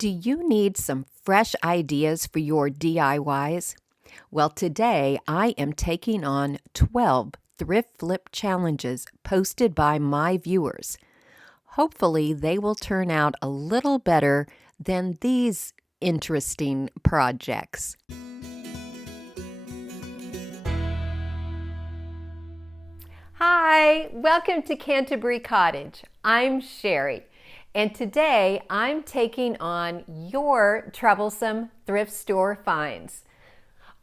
Do you need some fresh ideas for your DIYs? Well, today I am taking on 12 thrift flip challenges posted by my viewers. Hopefully, they will turn out a little better than these interesting projects. Hi, welcome to Canterbury Cottage. I'm Sherry. And today I'm taking on your troublesome thrift store finds.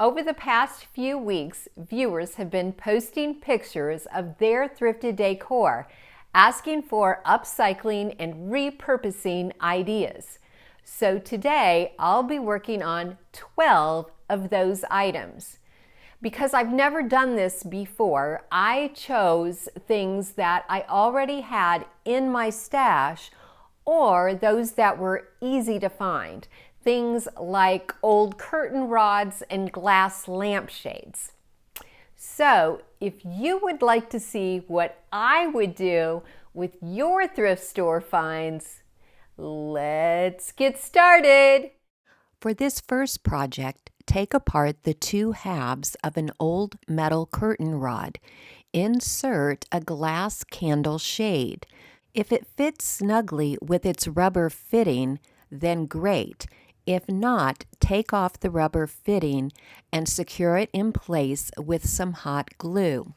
Over the past few weeks, viewers have been posting pictures of their thrifted decor, asking for upcycling and repurposing ideas. So today I'll be working on 12 of those items. Because I've never done this before, I chose things that I already had in my stash or those that were easy to find, things like old curtain rods and glass lampshades. So if you would like to see what I would do with your thrift store finds, let's get started. For this first project, take apart the two halves of an old metal curtain rod. Insert a glass candle shade. If it fits snugly with its rubber fitting, then great. If not, take off the rubber fitting and secure it in place with some hot glue.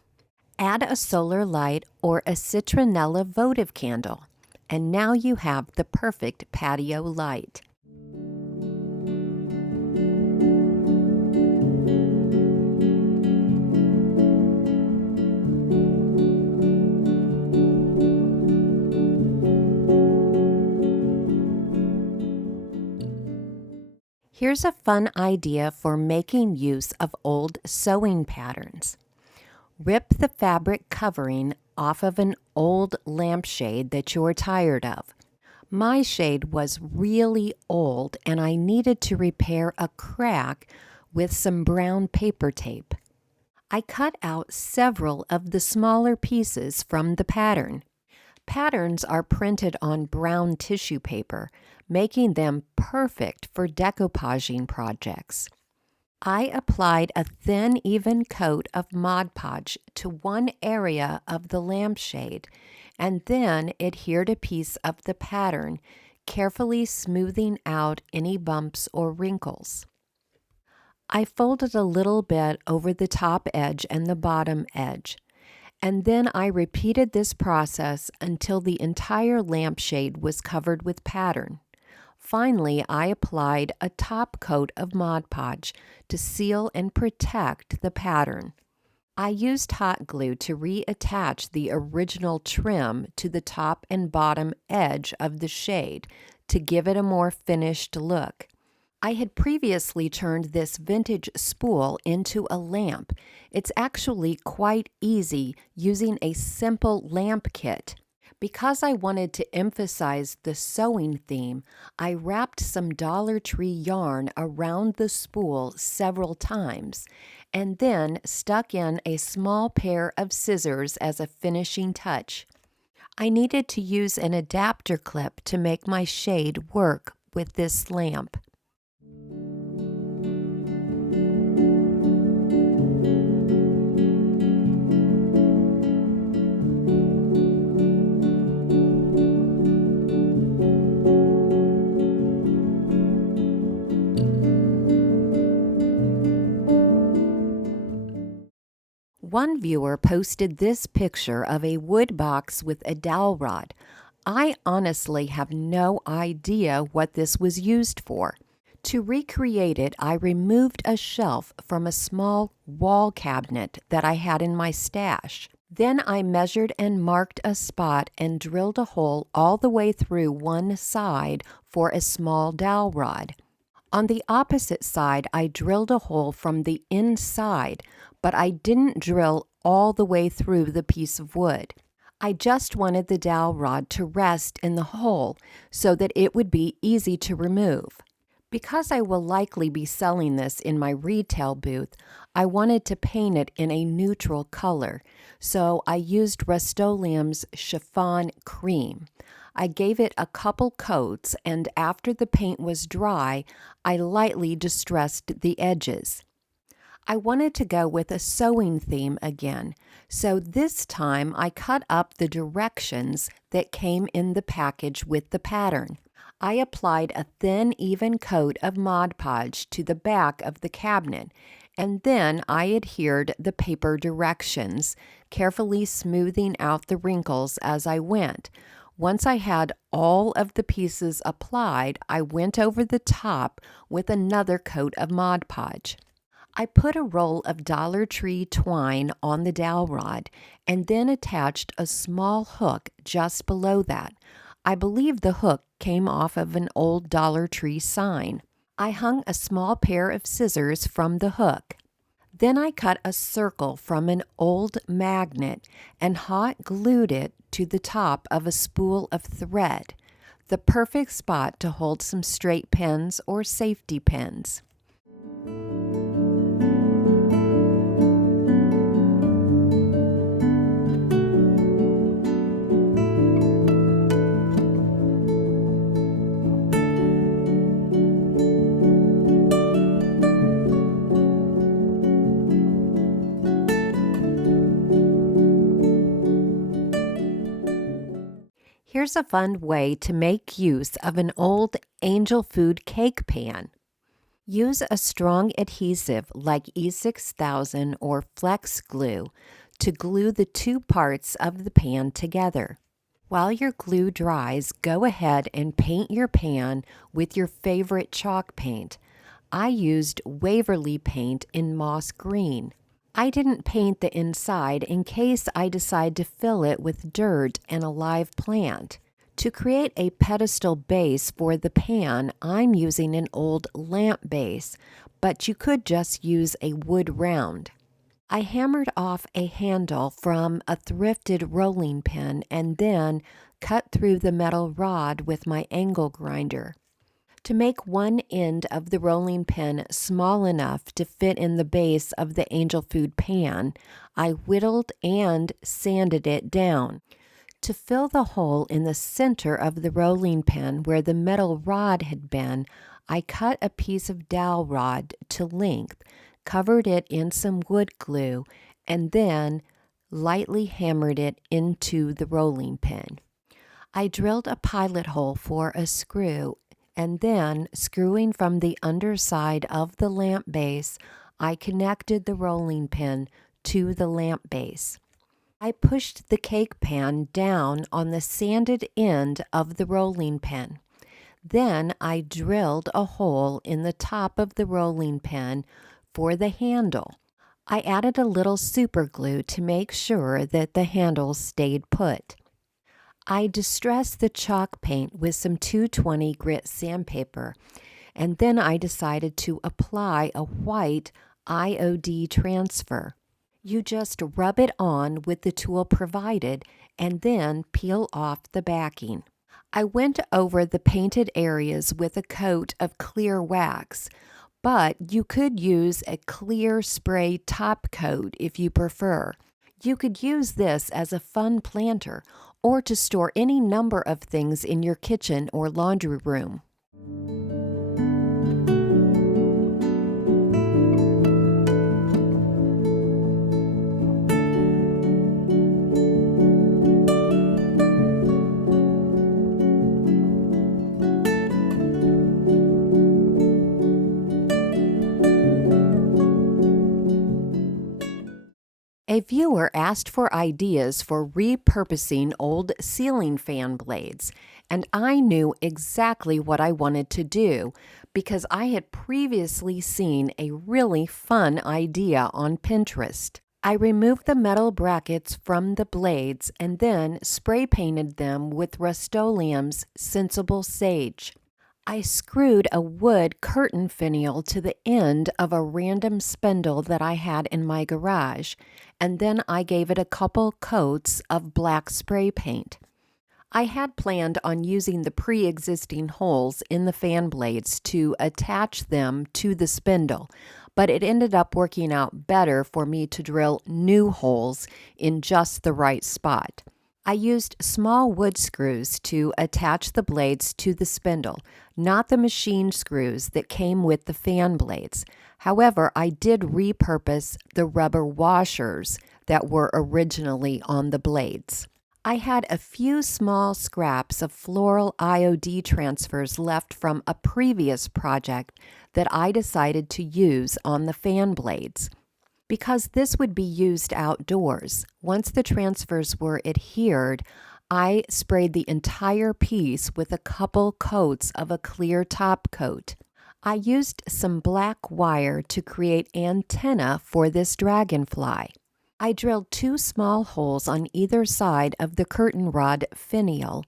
Add a solar light or a citronella votive candle, and now you have the perfect patio light. Here's a fun idea for making use of old sewing patterns. Rip the fabric covering off of an old lampshade that you're tired of. My shade was really old and I needed to repair a crack with some brown paper tape. I cut out several of the smaller pieces from the pattern. Patterns are printed on brown tissue paper, making them perfect for decoupaging projects. I applied a thin, even coat of Mod Podge to one area of the lampshade and then adhered a piece of the pattern, carefully smoothing out any bumps or wrinkles. I folded a little bit over the top edge and the bottom edge. And then I repeated this process until the entire lampshade was covered with pattern. Finally, I applied a top coat of Mod Podge to seal and protect the pattern. I used hot glue to reattach the original trim to the top and bottom edge of the shade to give it a more finished look. I had previously turned this vintage spool into a lamp. It's actually quite easy using a simple lamp kit. Because I wanted to emphasize the sewing theme, I wrapped some Dollar Tree yarn around the spool several times and then stuck in a small pair of scissors as a finishing touch. I needed to use an adapter clip to make my shade work with this lamp. One viewer posted this picture of a wood box with a dowel rod. I honestly have no idea what this was used for. To recreate it, I removed a shelf from a small wall cabinet that I had in my stash. Then I measured and marked a spot and drilled a hole all the way through one side for a small dowel rod. On the opposite side, I drilled a hole from the inside, but I didn't drill all the way through the piece of wood. I just wanted the dowel rod to rest in the hole so that it would be easy to remove. Because I will likely be selling this in my retail booth, I wanted to paint it in a neutral color, so I used Rust-Oleum's Chiffon Cream. I gave it a couple coats, and after the paint was dry, I lightly distressed the edges. I wanted to go with a sewing theme again, so this time I cut up the directions that came in the package with the pattern. I applied a thin, even coat of Mod Podge to the back of the cabinet, and then I adhered the paper directions, carefully smoothing out the wrinkles as I went. Once I had all of the pieces applied, I went over the top with another coat of Mod Podge. I put a roll of Dollar Tree twine on the dowel rod and then attached a small hook just below that. I believe the hook came off of an old Dollar Tree sign. I hung a small pair of scissors from the hook. Then I cut a circle from an old magnet and hot glued it to the top of a spool of thread, the perfect spot to hold some straight pins or safety pins. Here's a fun way to make use of an old angel food cake pan. Use a strong adhesive like E6000 or Flex Glue to glue the two parts of the pan together. While your glue dries, go ahead and paint your pan with your favorite chalk paint. I used Waverly paint in moss green. I didn't paint the inside in case I decide to fill it with dirt and a live plant. To create a pedestal base for the pan, I'm using an old lamp base, but you could just use a wood round. I hammered off a handle from a thrifted rolling pin and then cut through the metal rod with my angle grinder. To make one end of the rolling pin small enough to fit in the base of the angel food pan, I whittled and sanded it down. To fill the hole in the center of the rolling pin where the metal rod had been, I cut a piece of dowel rod to length, covered it in some wood glue, and then lightly hammered it into the rolling pin. I drilled a pilot hole for a screw, and then, screwing from the underside of the lamp base, I connected the rolling pin to the lamp base. I pushed the cake pan down on the sanded end of the rolling pin. Then I drilled a hole in the top of the rolling pin for the handle. I added a little super glue to make sure that the handle stayed put. I distressed the chalk paint with some 220 grit sandpaper, and then I decided to apply a white IOD transfer. You just rub it on with the tool provided and then peel off the backing. I went over the painted areas with a coat of clear wax, but you could use a clear spray top coat if you prefer. You could use this as a fun planter or to store any number of things in your kitchen or laundry room. A viewer asked for ideas for repurposing old ceiling fan blades, and I knew exactly what I wanted to do because I had previously seen a really fun idea on Pinterest. I removed the metal brackets from the blades and then spray painted them with Rust-Oleum's Sensible Sage. I screwed a wood curtain finial to the end of a random spindle that I had in my garage, and then I gave it a couple coats of black spray paint. I had planned on using the pre-existing holes in the fan blades to attach them to the spindle, but it ended up working out better for me to drill new holes in just the right spot. I used small wood screws to attach the blades to the spindle, not the machine screws that came with the fan blades. However, I did repurpose the rubber washers that were originally on the blades. I had a few small scraps of floral IOD transfers left from a previous project that I decided to use on the fan blades. Because this would be used outdoors, once the transfers were adhered, I sprayed the entire piece with a couple coats of a clear top coat. I used some black wire to create antenna for this dragonfly. I drilled 2 small holes on either side of the curtain rod finial,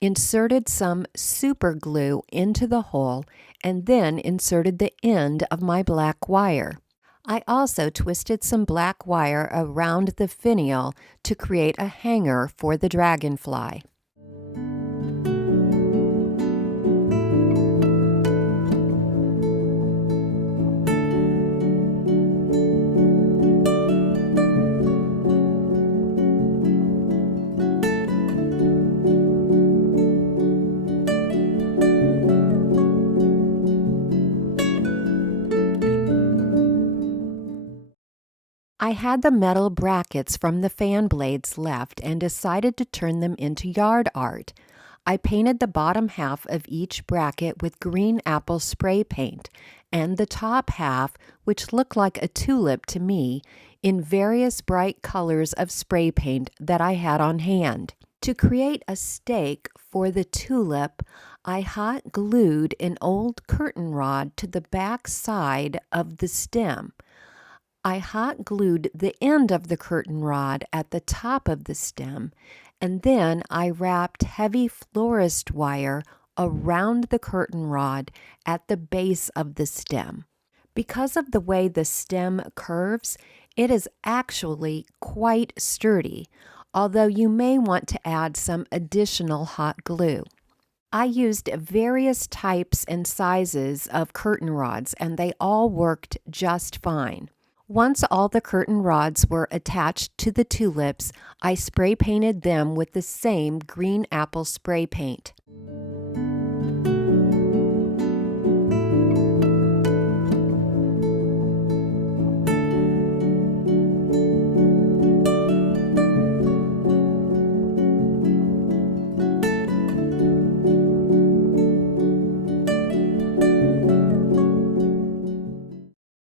inserted some super glue into the hole, and then inserted the end of my black wire. I also twisted some black wire around the finial to create a hanger for the dragonfly. I had the metal brackets from the fan blades left and decided to turn them into yard art. I painted the bottom half of each bracket with green apple spray paint and the top half, which looked like a tulip to me, in various bright colors of spray paint that I had on hand. To create a stake for the tulip, I hot glued an old curtain rod to the back side of the stem. I hot glued the end of the curtain rod at the top of the stem, and then I wrapped heavy florist wire around the curtain rod at the base of the stem. Because of the way the stem curves, it is actually quite sturdy, although you may want to add some additional hot glue. I used various types and sizes of curtain rods, and they all worked just fine. Once all the curtain rods were attached to the tulips, I spray painted them with the same green apple spray paint.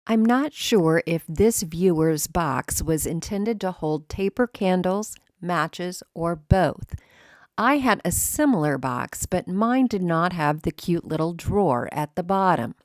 I'm not sure if this viewer's box was intended to hold taper candles, matches, or both. I had a similar box, but mine did not have the cute little drawer at the bottom.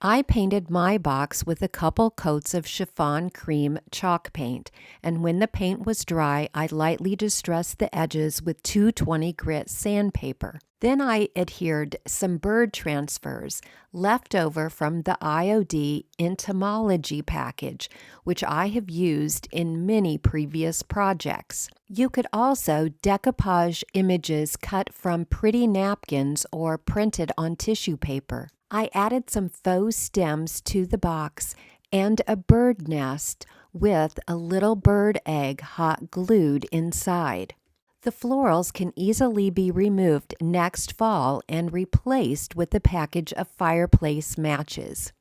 I painted my box with a couple coats of chiffon cream chalk paint, and when the paint was dry, I lightly distressed the edges with 220 grit sandpaper. Then I adhered some bird transfers left over from the IOD entomology package, which I have used in many previous projects. You could also decoupage images cut from pretty napkins or printed on tissue paper. I added some faux stems to the box and a bird nest with a little bird egg hot glued inside. The florals can easily be removed next fall and replaced with a package of fireplace matches.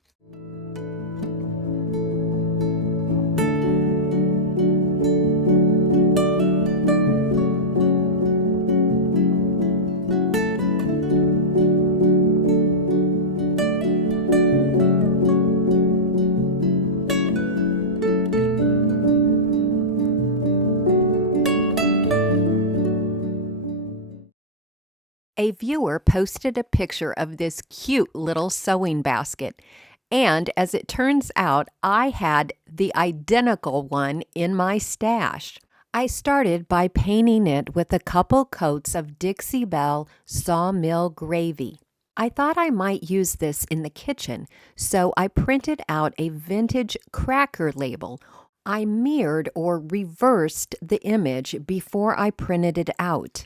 A viewer posted a picture of this cute little sewing basket, and as it turns out, I had the identical one in my stash. I started by painting it with a couple coats of Dixie Belle Sawmill Gravy. I thought I might use this in the kitchen, so I printed out a vintage cracker label. I mirrored or reversed the image before I printed it out.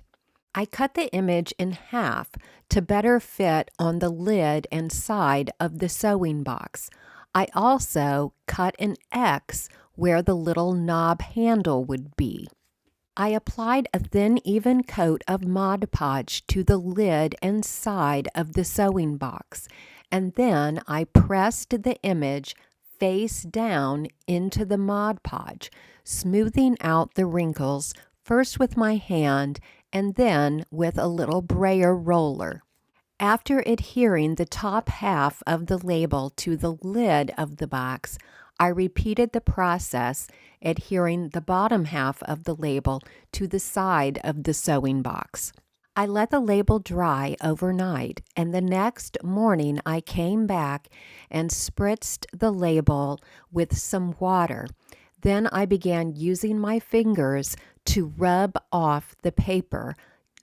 I cut the image in half to better fit on the lid and side of the sewing box. I also cut an X where the little knob handle would be. I applied a thin, even coat of Mod Podge to the lid and side of the sewing box, and then I pressed the image face down into the Mod Podge, smoothing out the wrinkles first with my hand and then with a little brayer roller. After adhering the top half of the label to the lid of the box, I repeated the process, adhering the bottom half of the label to the side of the sewing box. I let the label dry overnight, and the next morning I came back and spritzed the label with some water. Then I began using my fingers to rub off the paper,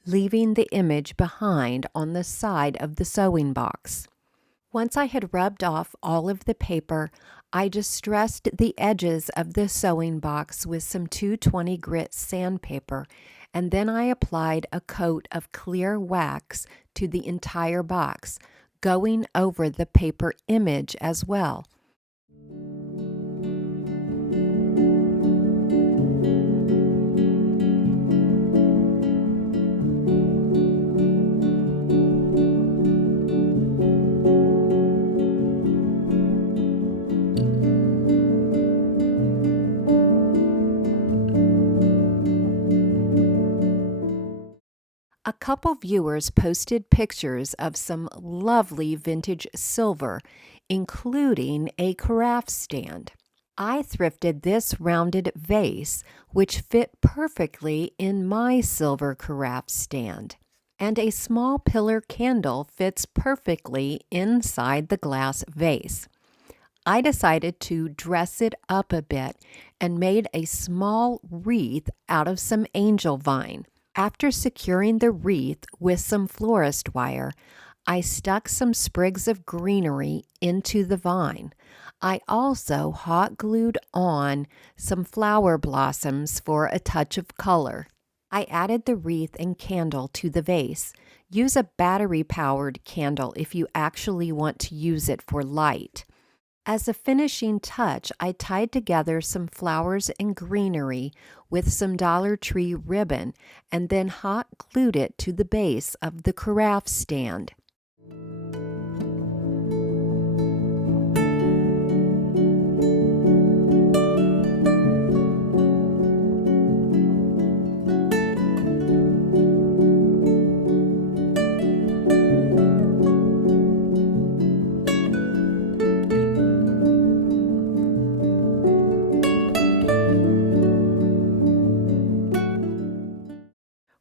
leaving the image behind on the side of the sewing box. Once I had rubbed off all of the paper, I distressed the edges of the sewing box with some 220 grit sandpaper, and then I applied a coat of clear wax to the entire box, going over the paper image as well. A couple viewers posted pictures of some lovely vintage silver, including a carafe stand. I thrifted this rounded vase, which fit perfectly in my silver carafe stand, and a small pillar candle fits perfectly inside the glass vase. I decided to dress it up a bit and made a small wreath out of some angel vine. After securing the wreath with some florist wire, I stuck some sprigs of greenery into the vine. I also hot glued on some flower blossoms for a touch of color. I added the wreath and candle to the vase. Use a battery-powered candle if you actually want to use it for light. As a finishing touch, I tied together some flowers and greenery with some Dollar Tree ribbon and then hot glued it to the base of the carafe stand.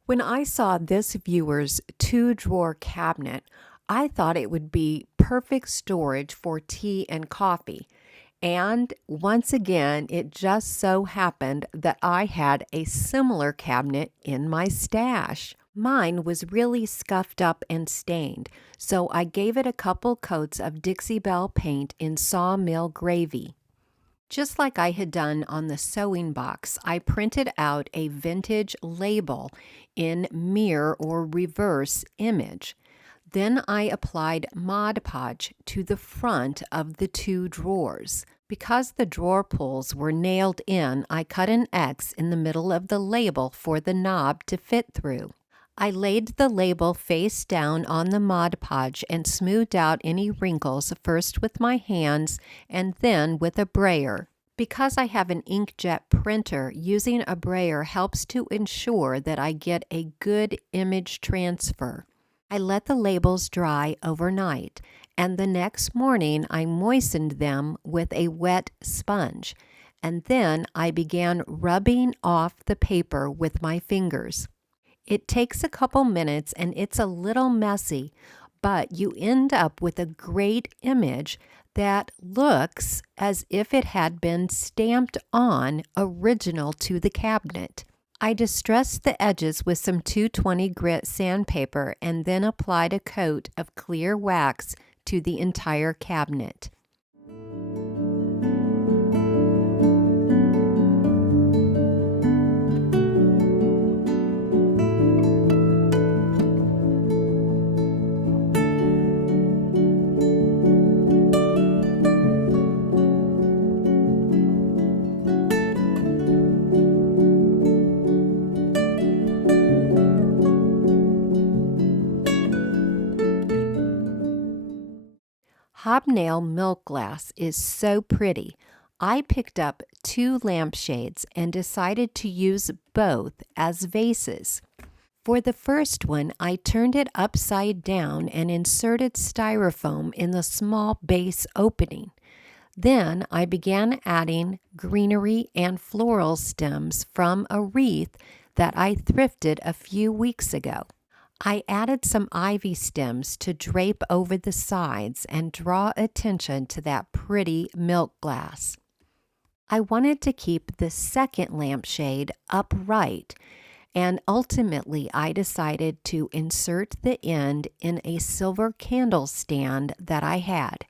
When I saw this viewer's 2-drawer cabinet, I thought it would be perfect storage for tea and coffee. And once again, it just so happened that I had a similar cabinet in my stash. Mine was really scuffed up and stained, so I gave it a couple coats of Dixie Belle paint in sawmill gravy. Just like I had done on the sewing box, I printed out a vintage label in mirror or reverse image. Then I applied Mod Podge to the front of the 2 drawers. Because the drawer pulls were nailed in, I cut an X in the middle of the label for the knob to fit through. I laid the label face down on the Mod Podge and smoothed out any wrinkles first with my hands and then with a brayer. Because I have an inkjet printer, using a brayer helps to ensure that I get a good image transfer. I let the labels dry overnight, and the next morning I moistened them with a wet sponge, and then I began rubbing off the paper with my fingers. It takes a couple minutes and it's a little messy, but you end up with a great image that looks as if it had been stamped on original to the cabinet. I distressed the edges with some 220 grit sandpaper and then applied a coat of clear wax to the entire cabinet. Hobnail milk glass is so pretty. I picked up 2 lampshades and decided to use both as vases. For the first one, I turned it upside down and inserted styrofoam in the small base opening. Then I began adding greenery and floral stems from a wreath that I thrifted a few weeks ago. I added some ivy stems to drape over the sides and draw attention to that pretty milk glass. I wanted to keep the second lampshade upright, and ultimately I decided to insert the end in a silver candle stand that I had.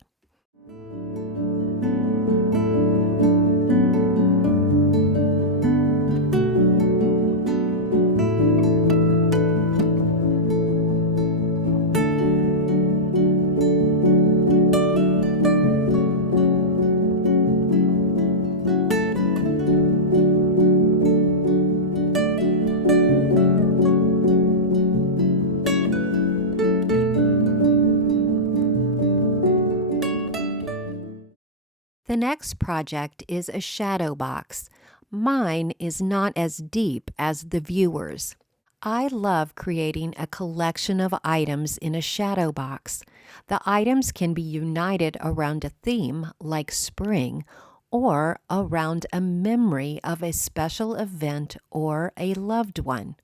The next project is a shadow box. Mine is not as deep as the viewers. I love creating a collection of items in a shadow box. The items can be united around a theme like spring or around a memory of a special event or a loved one.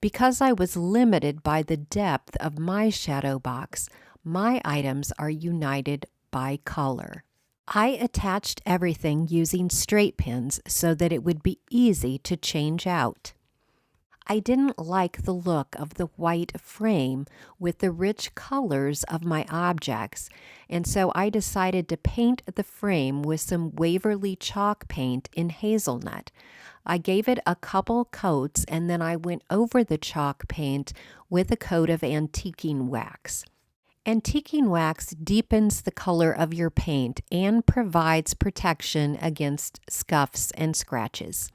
Because I was limited by the depth of my shadow box, my items are united by color. I attached everything using straight pins so that it would be easy to change out. I didn't like the look of the white frame with the rich colors of my objects, and so I decided to paint the frame with some Waverly chalk paint in hazelnut. I gave it a couple coats and then I went over the chalk paint with a coat of antiquing wax. Antiquing wax deepens the color of your paint and provides protection against scuffs and scratches.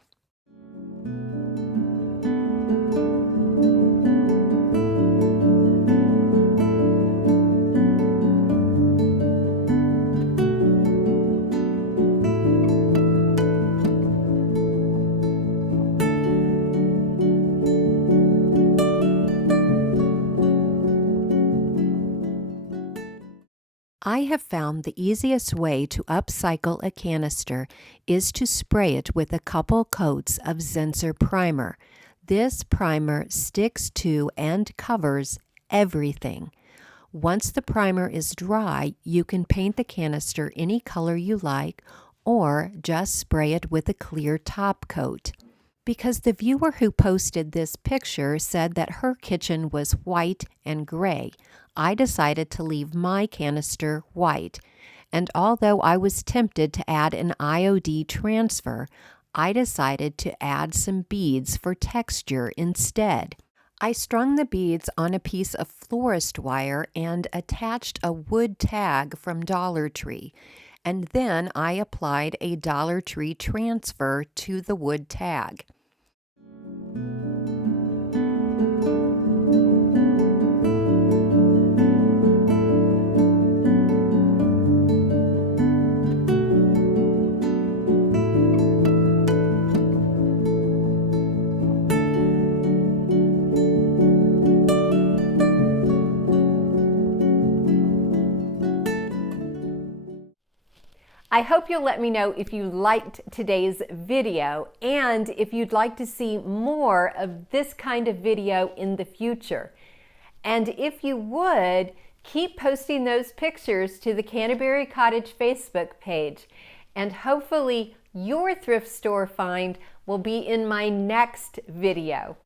I have found the easiest way to upcycle a canister is to spray it with a couple coats of Zinsser primer. This primer sticks to and covers everything. Once the primer is dry, you can paint the canister any color you like or just spray it with a clear top coat. Because the viewer who posted this picture said that her kitchen was white and gray, I decided to leave my canister white. And although I was tempted to add an IOD transfer, I decided to add some beads for texture instead. I strung the beads on a piece of florist wire and attached a wood tag from Dollar Tree. And then I applied a Dollar Tree transfer to the wood tag. I hope you'll let me know if you liked today's video and if you'd like to see more of this kind of video in the future. And if you would, keep posting those pictures to the Canterbury Cottage Facebook page. And hopefully your thrift store find will be in my next video.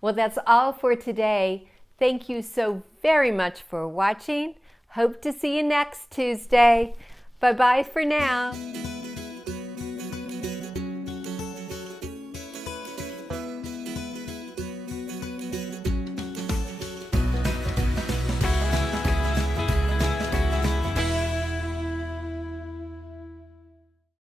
Well, that's all for today. Thank you so very much for watching. Hope to see you next Tuesday. Bye-bye for now.